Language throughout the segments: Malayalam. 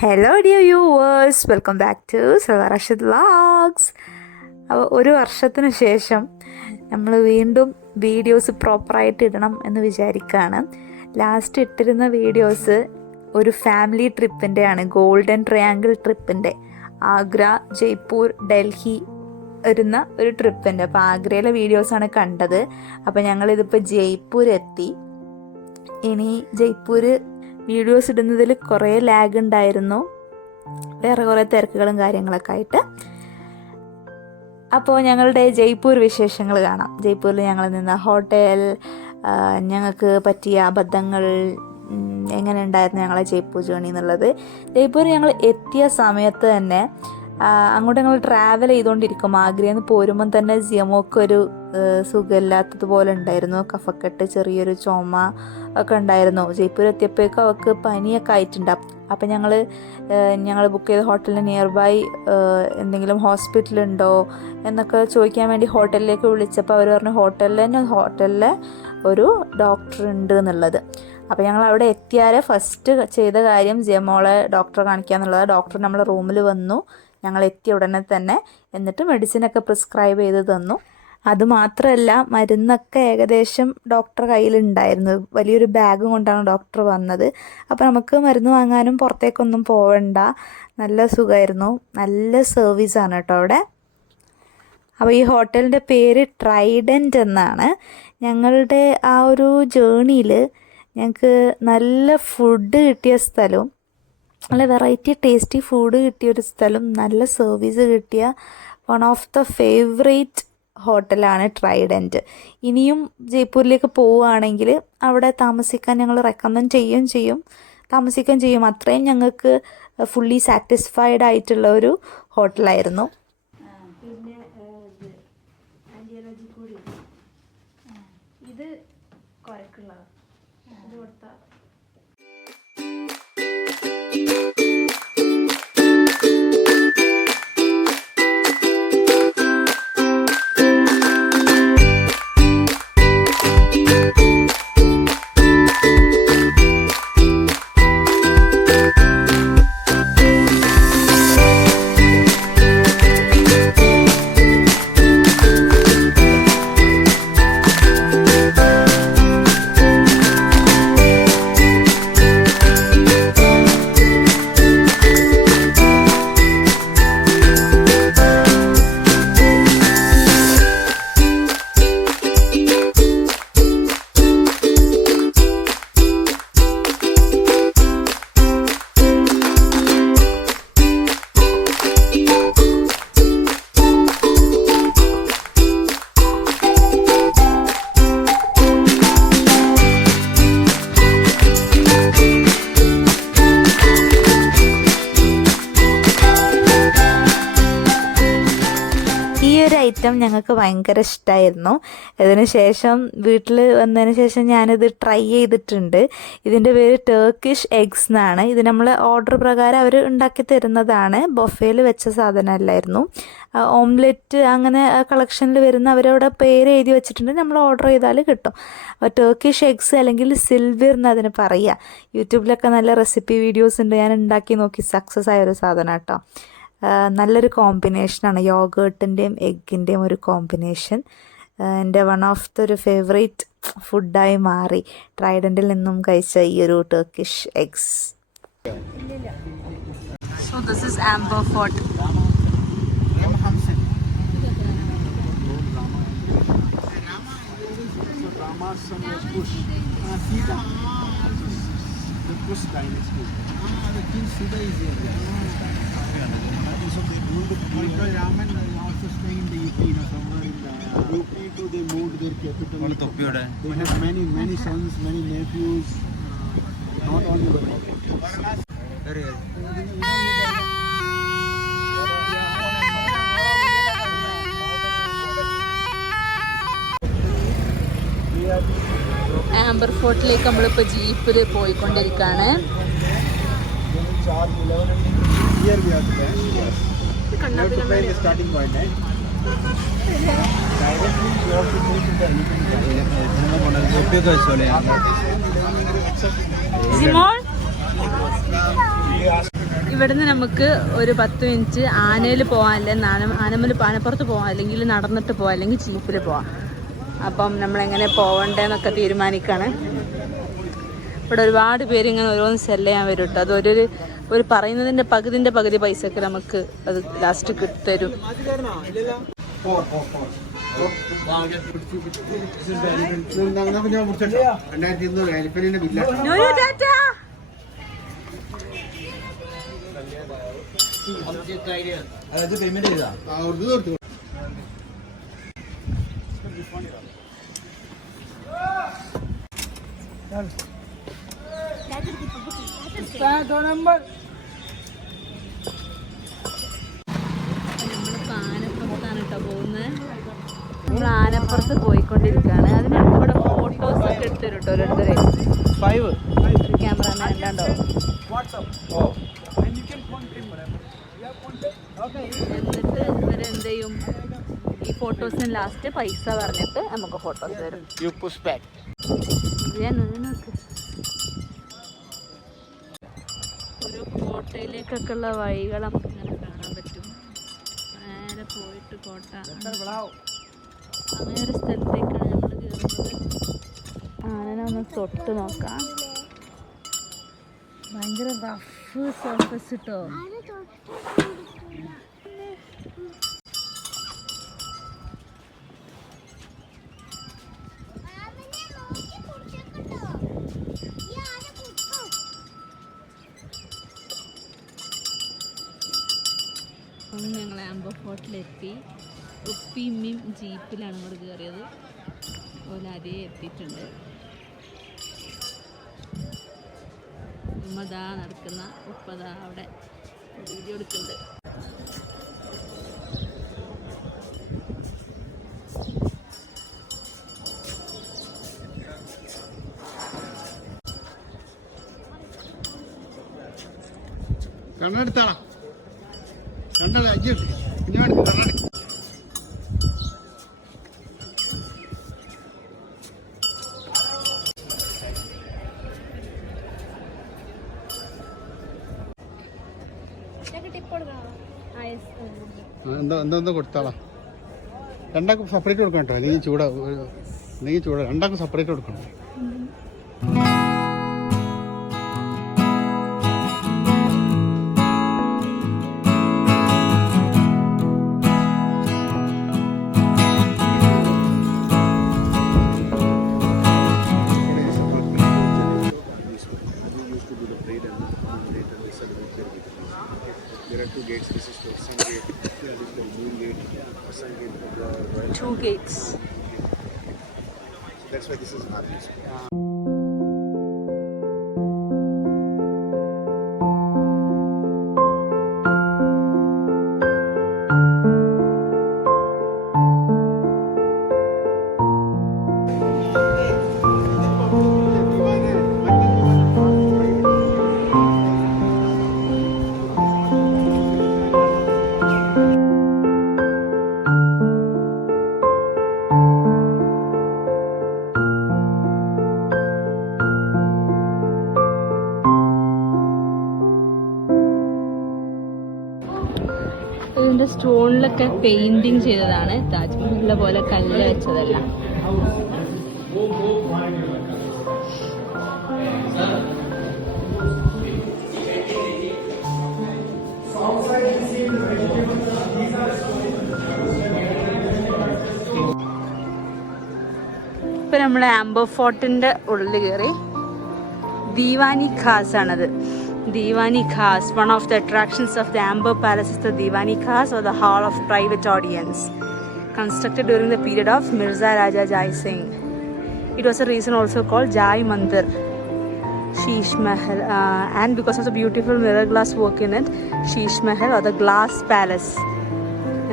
Hello dear viewers, welcome back to Rasheed vlogs. അപ്പോൾ ഒരു വർഷത്തിന് ശേഷം നമ്മൾ വീണ്ടും വീഡിയോസ് പ്രോപ്പറായിട്ട് ഇടണം എന്ന് വിചാരിക്കുകയാണ്. ലാസ്റ്റ് ഇട്ടിരുന്ന വീഡിയോസ് ഒരു ഫാമിലി ട്രിപ്പിൻ്റെയാണ്, ഗോൾഡൻ ട്രയാങ്കിൾ ട്രിപ്പിൻ്റെ, ആഗ്ര, ജയ്പൂർ, ഡൽഹി വരുന്ന ഒരു ട്രിപ്പിൻ്റെ. അപ്പോൾ ആഗ്രയിലെ വീഡിയോസാണ് കണ്ടത്. അപ്പോൾ ഞങ്ങളിതിപ്പോൾ ജയ്പൂർ എത്തി. ഇനി ജയ്പൂർ വീഡിയോസ് ഇടുന്നതിൽ കുറേ ലാഗ് ഉണ്ടായിരുന്നു, വേറെ കുറേ തിരക്കുകളും കാര്യങ്ങളൊക്കെ ആയിട്ട്. അപ്പോൾ ഞങ്ങളുടെ ജയ്പൂർ വിശേഷങ്ങൾ കാണാം. ജയ്പൂരിൽ ഞങ്ങൾ നിന്ന ഹോട്ടൽ, ഞങ്ങൾക്ക് പറ്റിയ അബദ്ധങ്ങൾ, എങ്ങനെ ഉണ്ടായിരുന്നു ഞങ്ങളെ ജയ്പൂർ ജേണി എന്നുള്ളത്. ജയ്പൂർ ഞങ്ങൾ എത്തിയ സമയത്ത് തന്നെ അങ്ങോട്ട് ഞങ്ങൾ ട്രാവൽ ചെയ്തുകൊണ്ടിരിക്കും. ആഗ്രയിൽ നിന്ന് പോരുമ്പം തന്നെ ജിയമോക്കൊരു സുഖമില്ലാത്തതുപോലെ ഉണ്ടായിരുന്നു, കഫക്കെട്ട്, ചെറിയൊരു ചുമ ഒക്കെ ഉണ്ടായിരുന്നു. ജയ്പൂർ എത്തിയപ്പോഴേക്കും അവൾക്ക് പനിയൊക്കെ ആയിട്ടുണ്ട്. അപ്പം ഞങ്ങൾ ബുക്ക് ചെയ്ത ഹോട്ടലിന് നിയർ ബൈ എന്തെങ്കിലും ഹോസ്പിറ്റലുണ്ടോ എന്നൊക്കെ ചോദിക്കാൻ വേണ്ടി ഹോട്ടലിലേക്ക് വിളിച്ചപ്പോൾ അവർ പറഞ്ഞു ഹോട്ടലിൽ ഒരു ഡോക്ടർ ഉണ്ട് എന്നുള്ളത്. അപ്പോൾ ഞങ്ങൾ അവിടെ എത്തിയാൽ ഫസ്റ്റ് ചെയ്ത കാര്യം ജിയമോളെ ഡോക്ടറെ കാണിക്കുക എന്നുള്ളത്. ഡോക്ടർ നമ്മളെ റൂമിൽ വന്നു, ഞങ്ങൾ എത്തിയ ഉടനെ തന്നെ. എന്നിട്ട് മെഡിസിനൊക്കെ പ്രിസ്ക്രൈബ് ചെയ്ത് തന്നു. അതുമാത്രമല്ല, മരുന്നൊക്കെ ഏകദേശം ഡോക്ടർ കയ്യിലുണ്ടായിരുന്നു. വലിയൊരു ബാഗ് കൊണ്ടാണ് ഡോക്ടർ വന്നത്. അപ്പോൾ നമുക്ക് മരുന്ന് വാങ്ങാനും പുറത്തേക്കൊന്നും പോവണ്ട, നല്ല സുഖമായിരുന്നു. നല്ല സർവീസാണ് കേട്ടോ അവിടെ. അപ്പോൾ ഈ ഹോട്ടലിൻ്റെ പേര് ട്രൈഡൻറ്റ് എന്നാണ്. ഞങ്ങളുടെ ആ ഒരു ജേണിയിൽ ഞങ്ങൾക്ക് നല്ല ഫുഡ് കിട്ടിയ സ്ഥലവും, നല്ല വെറൈറ്റി ടേസ്റ്റി ഫുഡ് കിട്ടിയൊരു സ്ഥലം, നല്ല സർവീസ് കിട്ടിയ വൺ ഓഫ് ദ ഫേവറേറ്റ് ഹോട്ടലാണ് ട്രൈഡൻറ്റ്. ഇനിയും ജയ്പൂരിലേക്ക് പോവുകയാണെങ്കിൽ അവിടെ താമസിക്കാൻ ഞങ്ങൾ റെക്കമെൻഡ് താമസിക്കുകയും ചെയ്യും. അത്രയും ഞങ്ങൾക്ക് ഫുള്ളി സാറ്റിസ്ഫൈഡ് ആയിട്ടുള്ള ഒരു ഹോട്ടലായിരുന്നു. പിന്നെ ഇത് കുരക്കുള്ളതാണ്. ഇത് കൊടുത്താൽ ഐറ്റം ഞങ്ങൾക്ക് ഭയങ്കര ഇഷ്ടമായിരുന്നു. ഇതിന് ശേഷം വീട്ടിൽ വന്നതിന് ശേഷം ഞാനിത് ട്രൈ ചെയ്തിട്ടുണ്ട്. ഇതിൻ്റെ പേര് ടർക്കിഷ് എഗ്സ് എന്നാണ്. ഇത് നമ്മൾ ഓർഡർ പ്രകാരം അവർ ഉണ്ടാക്കി തരുന്നതാണ്, ബൊഫേയിൽ വെച്ച സാധനമല്ലായിരുന്നു. ഓംലെറ്റ് അങ്ങനെ കളക്ഷനിൽ വരുന്ന അവരവിടെ പേര് എഴുതി വെച്ചിട്ടുണ്ട്, നമ്മൾ ഓർഡർ ചെയ്താൽ കിട്ടും. ടർക്കിഷ് എഗ്സ് അല്ലെങ്കിൽ സിൽവർ എന്ന് അതിന് പറയുക. യൂട്യൂബിലൊക്കെ നല്ല റെസിപ്പി വീഡിയോസ് ഉണ്ട്, ഞാൻ ഉണ്ടാക്കി നോക്കി, സക്സസ് ആയൊരു സാധനം കേട്ടോ. നല്ലൊരു കോമ്പിനേഷനാണ്, യോഗേർട്ടിൻ്റെയും എഗ്ഗിൻ്റെയും ഒരു കോമ്പിനേഷൻ. എൻ്റെ വൺ ഓഫ് ദ ഒരു ഫേവറേറ്റ് ഫുഡായി മാറി ട്രൈഡൻറ്റിൽ നിന്നും കഴിച്ച ഈ ഒരു Turkish eggs. So this is Amber Fort. Kush dynasty. The king Sudha is here. So they ruled because Raman also staying in the UP, somewhere in the UP too. They moved their capital. They have many sons, many nephews. Not only one. Very well. Amber ഫോർട്ടിലേക്ക് നമ്മളിപ്പോൾ ജീപ്പിൽ പോയിക്കൊണ്ടിരിക്കുകയാണ്. ഇവിടുന്ന് നമുക്ക് ഒരു 10 മിനിറ്റ് ആനയിൽ പോകാം, അല്ലെങ്കിൽ ആനപ്പുറത്ത് പോകാം, അല്ലെങ്കിൽ നടന്നിട്ട് പോകാം, അല്ലെങ്കിൽ ജീപ്പിൽ പോകാം. അപ്പം നമ്മളെങ്ങനെ പോകണ്ടേന്നൊക്കെ തീരുമാനിക്കുകയാണ്. ഇവിടെ ഒരുപാട് പേര് ഇങ്ങനെ ഓരോന്ന് സെല്ല് ചെയ്യാൻ വരും കേട്ടോ. ഒരു പറയുന്നതിൻ്റെ പകുതി പൈസക്ക് നമുക്ക് അത് ലാസ്റ്റ് തരും. ആനപ്പുറത്താണ് കേട്ടോ പോകുന്നത്. നമ്മൾ ആനപ്പുറത്ത് പോയിക്കൊണ്ടിരിക്കുകയാണ്. അതിനടുത്ത് ഇവിടെ ഫോട്ടോസ് ഒക്കെ എടുത്തു തരും കേട്ടോ ഓരോരുത്തരെ. ക്യാമറമാൻ അല്ലാണ്ടോ. എന്നിട്ട് ഇവരെന്ത് ചെയ്യും, ഈ ഫോട്ടോസിന് ലാസ്റ്റ് പൈസ പറഞ്ഞിട്ട് നമുക്ക് ഫോട്ടോസ് തരും. ഒരു കോട്ടയിലേക്കൊക്കെ ഉള്ള വഴികൾ നമുക്ക് ഇങ്ങനെ കാണാൻ പറ്റും. നേരെ പോയിട്ട് കോട്ട അങ്ങനെ ഒരു സ്ഥലത്തേക്കാണ് നമ്മൾ കയറുന്നത്. ആനനെ ഒന്ന് തൊട്ട് നോക്കാം. ഭയങ്കര റഫ് സർഫസ് കിട്ടോ. ഞങ്ങൾ ആംബോ ഫോർട്ടിലെത്തി. ഉപ്പിയും ജീപ്പിലാണ് അങ്ങോട്ട് കയറിയത്. അതുപോലെ അതേ എത്തിയിട്ടുണ്ട്. ഉമ്മതാ നടക്കുന്ന ഉപ്പതാ അവിടെ വീഡിയോ എടുക്കുന്നുണ്ട്. കണ്ണെടുത്താളാ കണ്ടല്ല അജ്ജി കുഞ്ഞാടുത്ത് കണ്ണെടുത്ത് എന്താ കൊടുത്താളാ. രണ്ടാൾക്കും സെപ്പറേറ്റ് കൊടുക്കണം കേട്ടോ, അല്ലെങ്കിൽ ചൂടാ രണ്ടാൾക്കും സെപ്പറേറ്റ് കൊടുക്കണം. Two gates. That's why this is Army. ഇതിൻ്റെ സ്റ്റോണിലൊക്കെ പെയിന്റിങ് ചെയ്തതാണ്. താജ്മഹലിലെ പോലെ കല്ല് വെച്ചതല്ല. ഇപ്പം നമ്മൾ ആംബോ ഫോർട്ടിൻ്റെ ഉള്ളിൽ കയറി. ദീവാനി ഖാസ് ആണത്. Diwani Khas, one of the attractions of the Amber Palace is the Diwani Khas, or the Hall of Private Audience, constructed during the period of Mirza Raja Jai Singh. It was a reason also called Jai Mandir, Sheesh Mahal, and because of the beautiful mirror glass work in it, Sheesh Mahal or the Glass Palace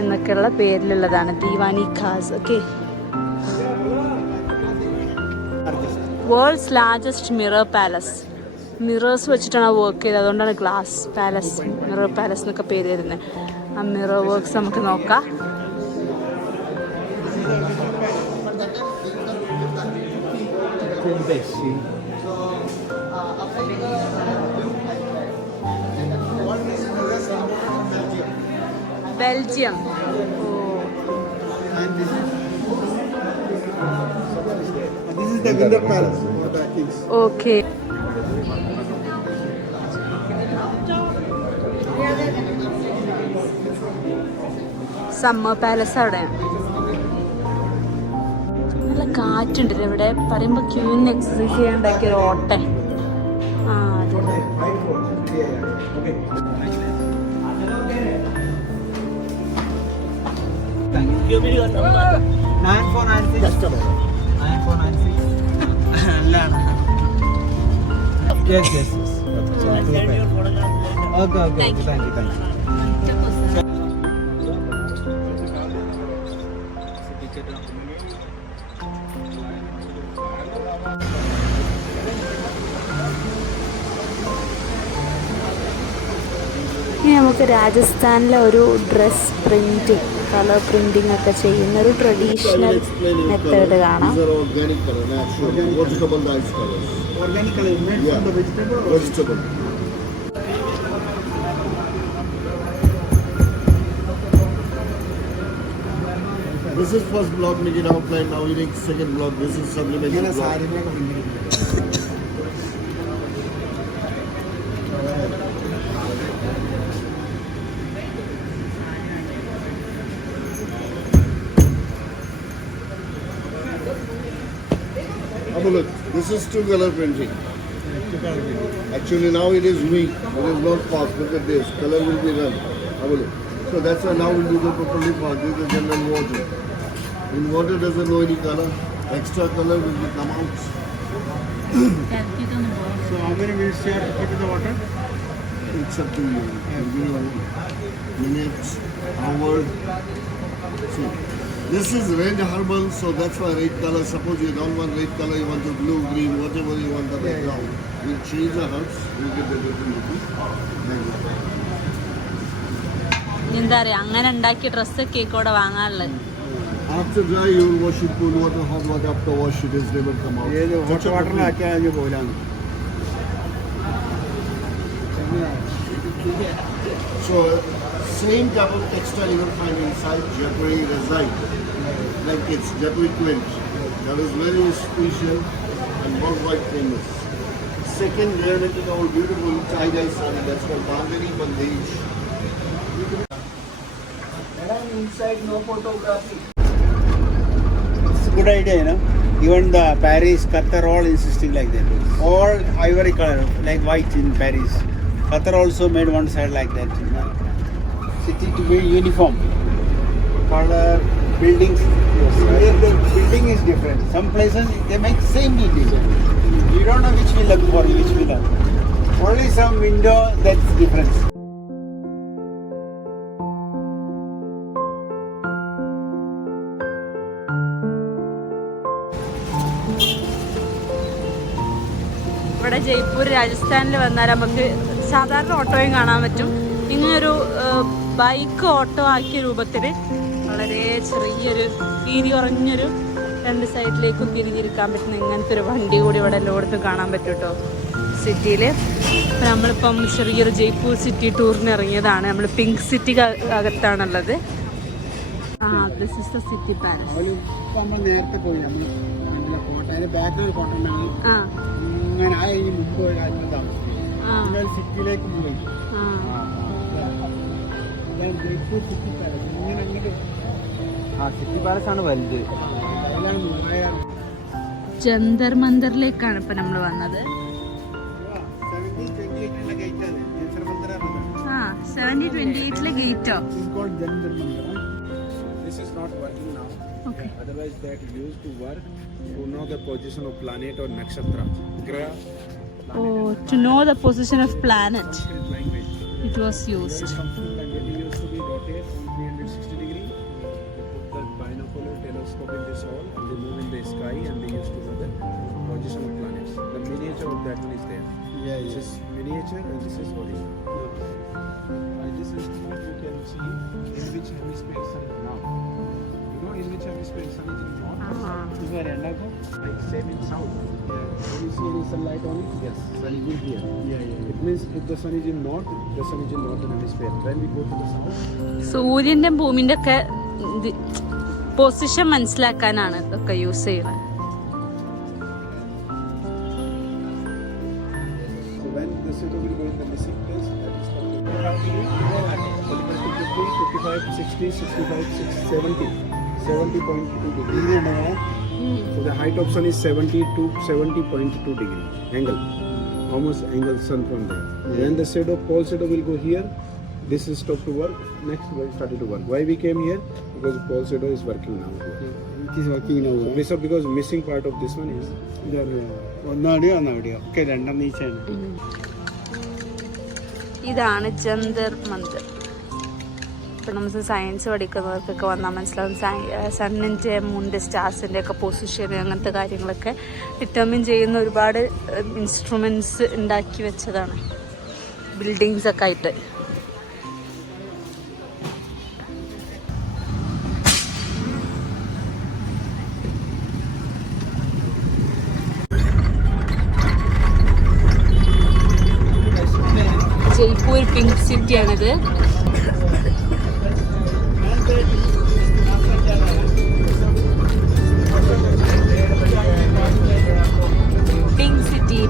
എന്നൊക്കെയുള്ള പേരിലുള്ളതാണ് Diwani Khas. Okay, world's largest mirror palace. Mirrors വെച്ചിട്ടാണ് വർക്ക് ചെയ്തത്, അതുകൊണ്ടാണ് ഗ്ലാസ് പാലസ്, മിറർ പാലസ് എന്നൊക്കെ പേര് വരുന്നത്. ആ മിറർ വർക്ക്സ് നമുക്ക് നോക്കാം. Belgium. And this is the Winter Palace for the kings. Okay. Summer palace അവിടെയാണ്. നല്ല കാറ്റുണ്ട് ഇവിടെ. പറയുമ്പോൾ ക്യൂവിന് എക്സസൈസ് ചെയ്യാൻ ഉണ്ടാക്കിയ ഒരു ഓട്ടെ. ആ അതെ. Yes. Okay. Thank you. ഇനി നമുക്ക് രാജസ്ഥാനിലെ ഒരു ഡ്രസ് പ്രിന്റിങ്, കളർ പ്രിന്റിംഗ് ഒക്കെ ചെയ്യുന്ന ഒരു ട്രഡീഷണൽ മെത്തേഡ് കാണാം. These are organic color, natural, vegetable dyes colors. Organic color made from the vegetable or vegetable? This is first block making outline. Now we make second block. This is sublimation block. Have a look. This is two color printing. Actually now it is weak. It is not fast. Look at this. Color will be run. Have a look. So that's why now we'll do the properly fast. This is the general water. In water doesn't know any color. Extra color will come out. So how many minutes you have to put in the water? It's up to you. Minutes, hour. See, this is red herbal, so that's why red color. Suppose you don't want red color, you want the blue, green, whatever you want the background. We'll change the herbs. We'll get the different. എന്താ പറയാ, അങ്ങനെ ഉണ്ടാക്കിയ ഡ്രസ്സൊക്കെ ഇവിടെ വാങ്ങാനുള്ളത്. After dry, you will wash it cool water, hot water. After wash, it is never come out. ये जो hot water में आके आगे बोला ना. So same type of textile you will find inside Jaipuri design. Like it's Jaipuri quilt. That is very special and worldwide famous. Second layer into our beautiful tie-dye saree. That's called Bandhani Bandage. And inside no photography. It's a good idea, you know. Even the Paris, Qatar, all insisting like that. All ivory color, like white in Paris. Qatar also made one side like that. You know. City to be uniform. Color, buildings. Here the building is different. Some places they make same building. You don't know which will look for, which will look. Only some window that's difference. ഇവിടെ ജയ്പൂർ രാജസ്ഥാനിൽ വന്നാൽ നമുക്ക് സാധാരണ ഓട്ടോയും കാണാൻ പറ്റും. ഇങ്ങനൊരു ബൈക്ക് ഓട്ടോ ആക്കിയ രൂപത്തിൽ വളരെ ചെറിയൊരു വീതി കുറഞ്ഞൊരു രണ്ട് സൈഡിലേക്കും തിരിഞ്ഞിരിക്കാൻ പറ്റുന്ന ഇങ്ങനത്തെ ഒരു വണ്ടി കൂടി ഇവിടെ എല്ലായിടത്തും കാണാൻ പറ്റും കേട്ടോ സിറ്റിയിൽ. നമ്മളിപ്പം ചെറിയൊരു ജയ്പൂർ സിറ്റി ടൂറിന് ഇറങ്ങിയതാണ്. നമ്മൾ പിങ്ക് സിറ്റി അകത്താണുള്ളത്. This is the city palace. നമ്മൾ നേരത്തെ പോയി നമ്മൾ കോട്ടയം ബാക്കിൽ കോട്ടയം അങ്ങനെ ആ ഈ മുമ്പ് ഒരു കാര്യം താമസിക്കും സിറ്റിയിലേക്ക് പോയി. ജയ്പൂർ സിറ്റി പാലസ് ഇങ്ങനെ അങ്ങോട്ട് സിറ്റി പാലസ് ആണ് വലുത്. ജന്തർ മന്ദറിലേക്കാണ് ഇപ്പൊ നമ്മൾ വന്നത്. 1728 ഗേറ്റോ. This is not working now. Okay. Otherwise that used to work to know the position of planet or nakshatra. Graha. Oh, to know the position of planet. Language. It was used. Something like it used to be rotate on 360 degree. They put the binocular telescope in this hole and they move in the sky and they used to know the position of planets. The miniature of that one is there. This is miniature and this is original. This instrument you can see in which hemisphere sun is now. You know in which hemisphere sun is in north? Uh-huh. This is where same in south. When you see any sunlight on it, yes, sun is in here. It means if the sun is in north, the sun is in northern hemisphere. When we go to the south, സൂര്യന്റെ ഭൂമിന്റെ ഒക്കെ പൊസിഷൻ മനസ്സിലാക്കാനാണ് ഇതൊക്കെ യൂസ് ചെയ്യുന്നത്. so when the shadow will go in the missing place, that is called 55, 60, 65, 70. 70.2 degrees. So the height of sun is 70 to 70.2 degree angle. Almost angle sun from there. When the shadow, pole shadow will go here, this is stop to work. Next we started to work. Why we came here? Because pole shadow is working now. It is working now. Because missing part of this one is ഒന്നവിടെയോ ഒക്കെ രണ്ടെണ്ണം ഈച്ചാണ്. ഇതാണ് ജന്തർ മന്ദിർ. ഇപ്പം നമുക്ക് സയൻസ് പഠിക്കുന്നവർക്കൊക്കെ വന്നാൽ മനസ്സിലാവും സണ്ണിൻ്റെ മൂണിൻ്റെ സ്റ്റാർസിൻ്റെ ഒക്കെ പൊസിഷൻ അങ്ങനത്തെ കാര്യങ്ങളൊക്കെ ഡിറ്റർമിൻ ചെയ്യുന്ന ഒരുപാട് ഇൻസ്ട്രുമെൻറ്റ്സ് ഉണ്ടാക്കി വെച്ചതാണ് ബിൽഡിങ്സ് ഒക്കെ ആയിട്ട്. ജയ്പൂർ പിങ്ക് സിറ്റിയാണിത്.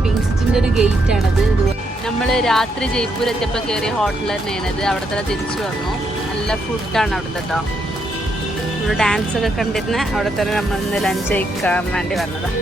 പിങ്ക് സിറ്റിൻ്റെ ഒരു ഗേറ്റ് ആണത്. നമ്മൾ രാത്രി ജയ്പൂർ എത്തിയപ്പോൾ കയറിയ ഹോട്ടൽ തന്നെയാണത്. അവിടെ തന്നെ തിരിച്ചു വന്നു. നല്ല ഫുഡാണ് അവിടുത്തെ കേട്ടോ. നമ്മൾ ഡാൻസ് ഒക്കെ കണ്ടിരുന്ന അവിടെ തന്നെ നമ്മൾ ഇന്ന് ലഞ്ച് കഴിക്കാൻ വേണ്ടി വന്നതാണ്.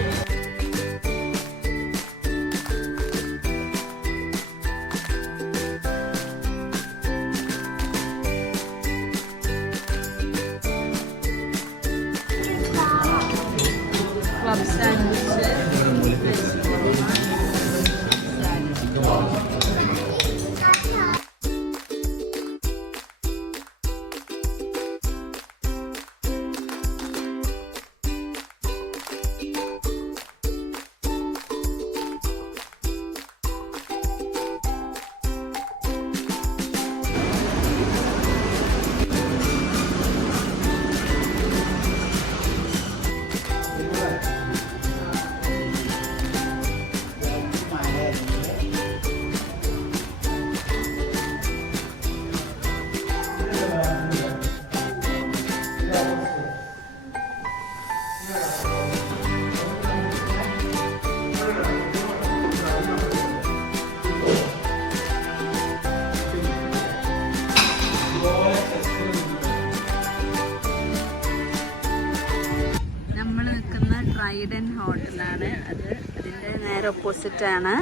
ട്രൈഡൻ ഹോട്ടലാണ് അത്. അതിൻ്റെ നേരെ ഓപ്പോസിറ്റാണ്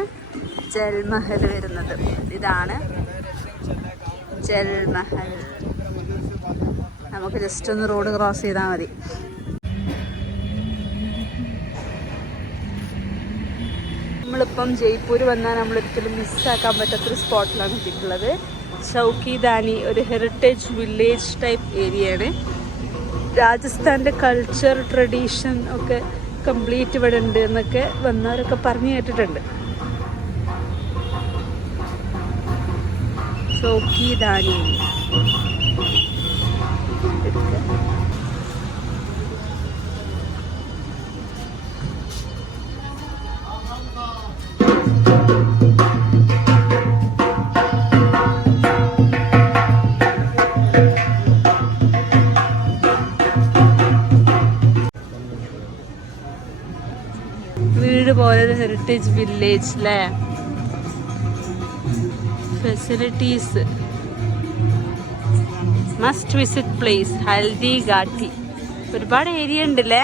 ജൽമഹൽ വരുന്നത്. ഇതാണ് ജൽമഹൽ. നമുക്ക് ജസ്റ്റ് ഒന്ന് റോഡ് ക്രോസ് ചെയ്താൽ മതി. നമ്മളിപ്പം ജയ്പൂർ വന്നാൽ നമ്മളൊരിക്കലും മിസ്സാക്കാൻ പറ്റാത്തൊരു സ്പോട്ടിലാണ് എത്തിയിട്ടുള്ളത്. ചൗക്കിദാനി ഒരു ഹെറിറ്റേജ് വില്ലേജ് ടൈപ്പ് ഏരിയയാണ്. രാജസ്ഥാൻ്റെ കൾച്ചർ ട്രഡീഷൻ ഒക്കെ കംപ്ലീറ്റ് ഇവിടെ ഉണ്ട് എന്നൊക്കെ വന്നവരൊക്കെ പറഞ്ഞു കേട്ടിട്ടുണ്ട്. ചൗക്കിദാനി വീട് പോലൊരു ഹെറിറ്റേജ് വില്ലേജ് അല്ലേ. Facilities must visit place haldi Ghati. ഒരുപാട് ഏരിയ ഉണ്ടല്ലേ.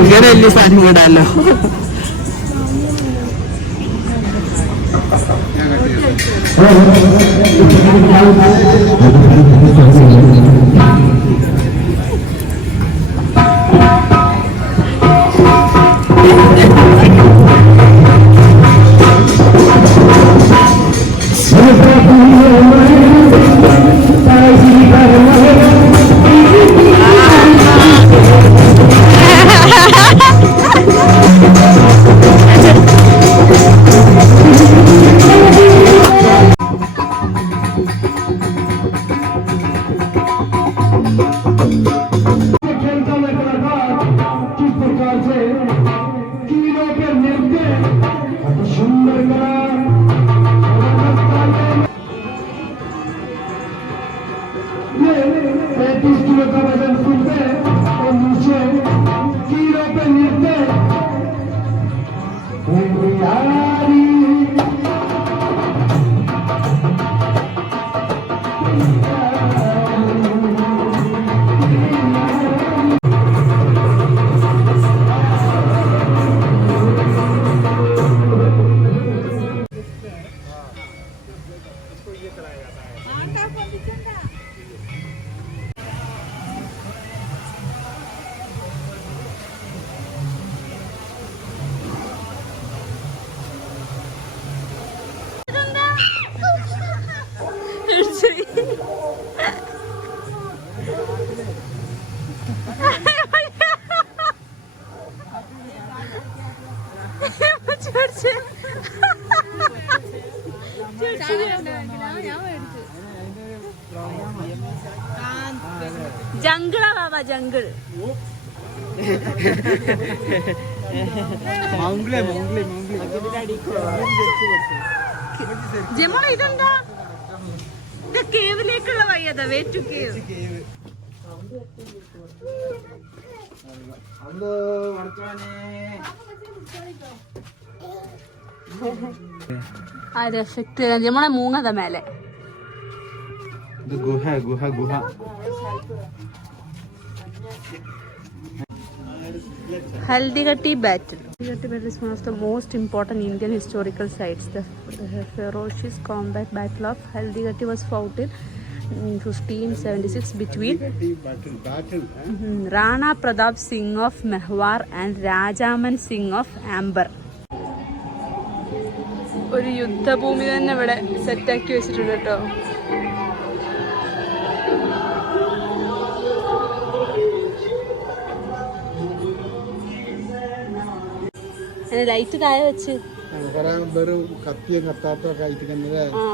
ഇങ്ങനെ വലിയ സാധനം ഇടാലോ. ജംഗിളാ ബാബാ ജംഗിൾ ജമോള ഇതെന്താ ഇത് കേവിലേക്കുള്ള വഴിയതാ വേ ടു കേവ് അത് എഫക്ട് ജമോളെ മൂങ്ങത മേലെ ഗുഹ ഗുഹ ഗുഹ Haldigatti battle. Haldigatti battle is one of the most important Indian historical sites. The ferocious combat battle of Haldigatti was fought in 1576 between Rana Pratap Singh of Mehwar and Rajaman Singh of Amber. ഒരു യുദ്ധഭൂമി തന്നെ ഇവിടെ സെറ്റാക്കി വെച്ചിട്ടുണ്ട് കേട്ടോ. ലൈറ്റ് താഴെ വെച്ച്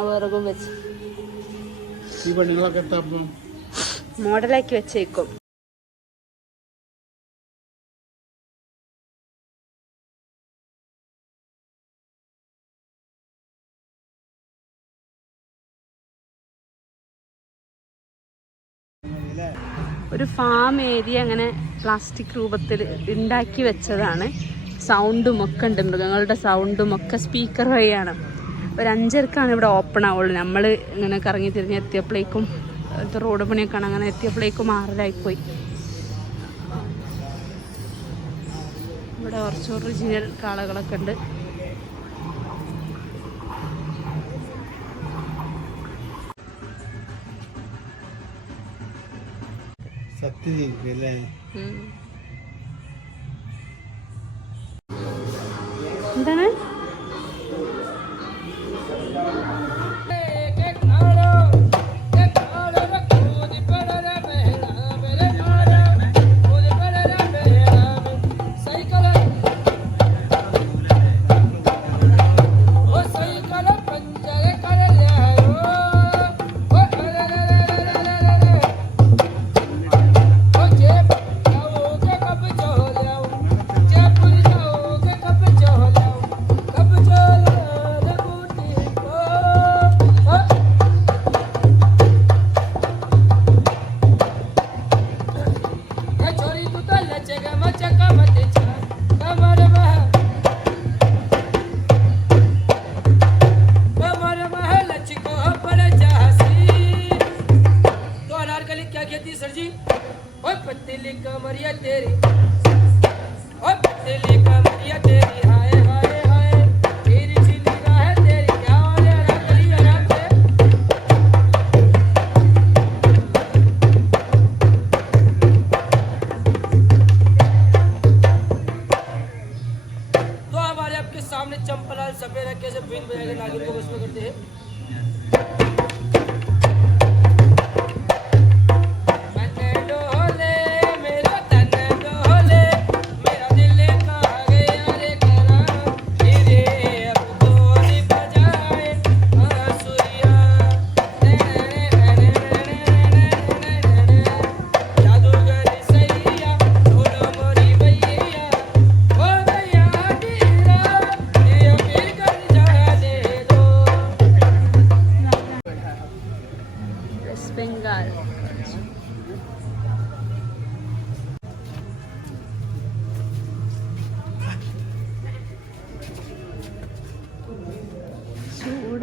വിറകും വെച്ച് മോഡലാക്കി വെച്ചേക്കും. ഒരു ഫാം ഏരിയ അങ്ങനെ പ്ലാസ്റ്റിക് രൂപത്തിൽ ഉണ്ടാക്കി വെച്ചതാണ്. സൗണ്ടും ഒക്കെ ഉണ്ട്, മൃഗങ്ങളുടെ സൗണ്ടും ഒക്കെ സ്പീക്കർ വഴിയാണ്. ഒരു 5:30 ഇവിടെ ഓപ്പൺ ആവുള്ളൂ. നമ്മൾ ഇങ്ങനെ കറങ്ങി തിരിഞ്ഞ് എത്തിയപ്പോഴേക്കും റോഡ് പണിയൊക്കെയാണ്, അങ്ങനെ എത്തിയപ്പോഴേക്കും 6:30 ഇവിടെ കുറച്ച് ഒറിജിനൽ കാളകളൊക്കെ ഉണ്ട്. എന്താണ് चंपलाल सफेद रखे से बिन बजाए नागिन को भस्म करते हैं।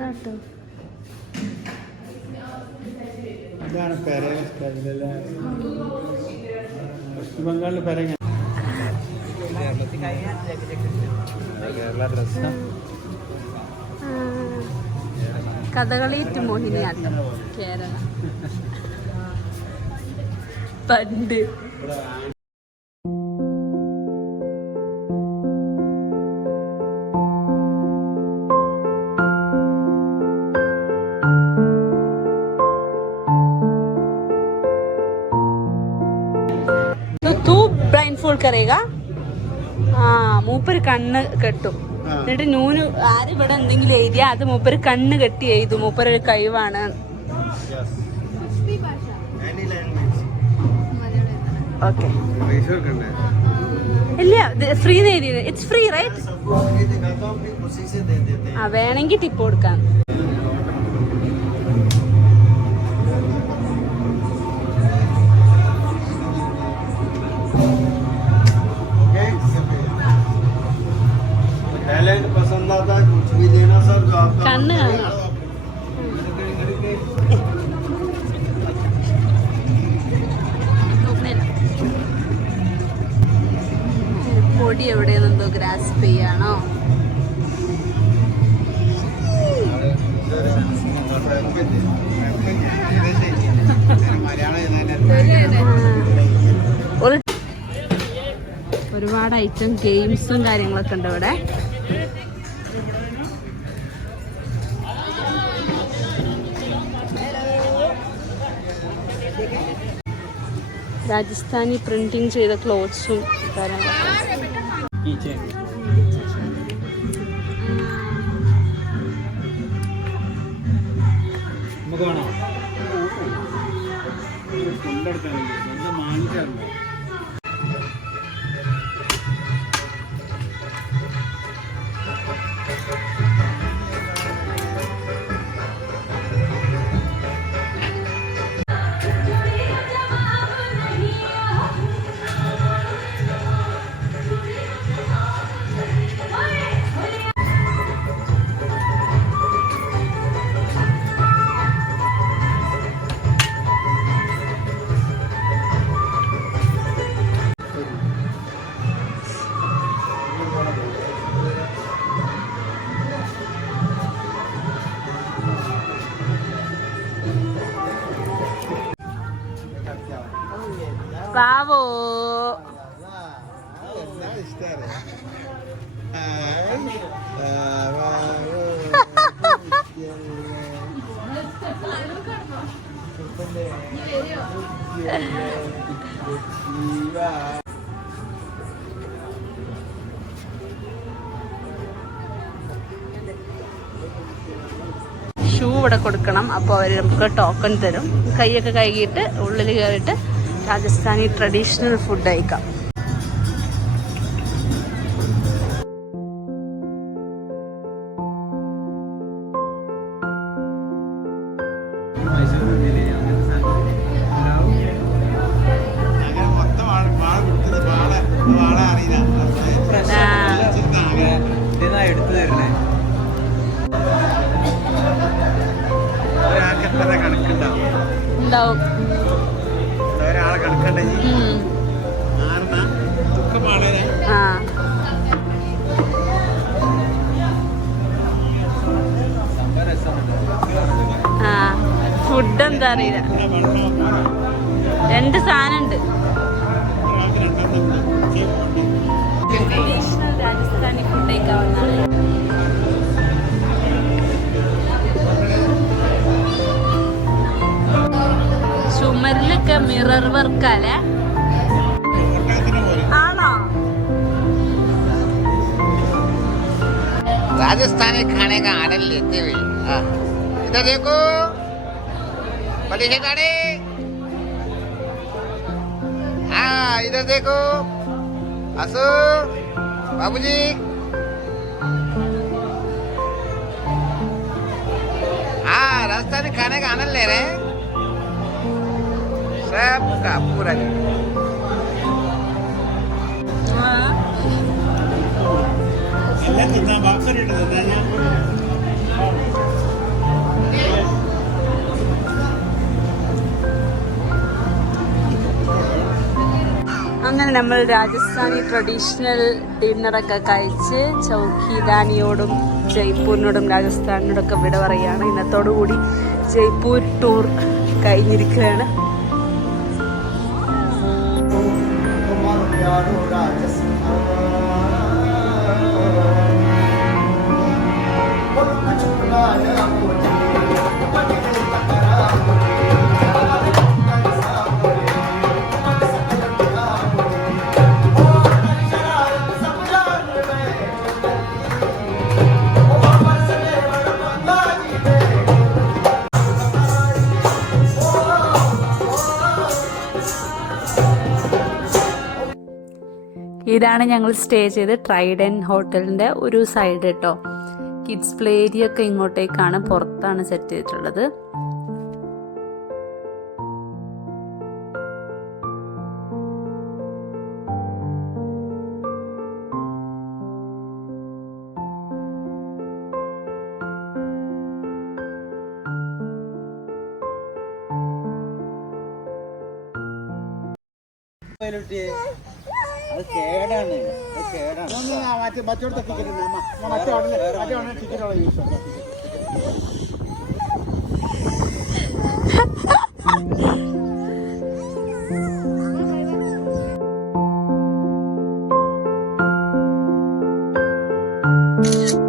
കൊള്ളാട്ടോ. ഇതാണ് പെര വെസ്റ്റ് ബംഗാളിൽ പെര കേരള ഡ്രസ്സ്. കഥകളിയിട്ട് മോഹിനിയാട്ടം കേരള പണ്ട്. तो तू ब्लाइंडफोल्ड करेगा? മൂപ്പര് കണ്ണ് കെട്ടും. എന്നിട്ട് നൂന് ആര് ഇവിടെ എന്തെങ്കിലും എഴുതിയാ അത് മൂപ്പര് കണ്ണ് കെട്ടി എഴുതും. മൂപ്പരൊരു കഴിവാണ്. ഓക്കെ ഇല്ല ഫ്രീ എഴുതിയത്. It's free right? ആ വേണമെങ്കിൽ ടിപ്പ് കൊടുക്കാം. पसंद आता है कुछ भी देना सर जो आपका കണ്ണ് പൊടി എവിടെയെന്നെന്തോ ഗ്രാസ്പ് ചെയ്യാണോ? ഒരുപാട് ഐറ്റം ഗെയിംസും കാര്യങ്ങളൊക്കെ ഉണ്ട് ഇവിടെ. രാജസ്ഥാനി പ്രിന്റിങ് ചെയ്ത ക്ലോത്ത്സും കാര്യങ്ങളൊക്കെ. Bravo. ഷൂ ഇവിടെ കൊടുക്കണം. അപ്പോൾ അവർ നമുക്ക് ടോക്കൺ തരും. കൈയൊക്കെ കഴുകിയിട്ട് ഉള്ളിൽ കയറിയിട്ട് രാജസ്ഥാനി ട്രഡീഷണൽ ഫുഡ് കഴിക്കാം. എടുത്തു തരണേ. ഉണ്ടാവും ഒരാളെ കണക്കണ്ടേ ദുഃഖമാണ്. ഫുഡ് എന്താ അറിയില്ല. 2 സാധനം ഉണ്ട്. ട്രഡീഷണൽ രാജസ്ഥാനി ഫുഡ് കഴിക്കാവുന്നതാണ്. ചുമരിലൊക്കെ മിറർ വർക്കല്ലേ? ആണോ? राजस्थानी खाने का आनंद लेते हुए इधर देखो बड़ी है गाड़ी. हाँ इधर देखो असो बाबूजी. हाँ राजस्थानी खाने का आनंद ले रहे हैं सबका पूरा. എല്ലാം തിന്നാ ബാക്സറിട്ട് തിന്നാ അങ്ങനെ നമ്മൾ രാജസ്ഥാനി ട്രഡീഷണൽ ഡിന്നറൊക്കെ കഴിച്ച് ചൗക്കിദാനിയോടും ജയ്പൂരിനോടും രാജസ്ഥാനിനോടൊക്കെ വിട പറയുകയാണ്. ഇന്നത്തോടു കൂടി ജയ്പൂർ ടൂർ കഴിഞ്ഞിരിക്കുകയാണ്. ഇതാണ് ഞങ്ങൾ സ്റ്റേ ചെയ്ത് ട്രൈഡൻ ഹോട്ടലിൻ്റെ ഒരു സൈഡ് കേട്ടോ. കിഡ്സ് പ്ലേ ഏരിയ ഒക്കെ ഇങ്ങോട്ടേക്കാണ്, പുറത്താണ് സെറ്റ് ചെയ്തിട്ടുള്ളത്. അത് കേടാണ്, മറ്റേ മറ്റോടത്തെ ടിക്കറ്റ് മറ്റേ ടിക്കറ്റ് യൂസ് Thank you.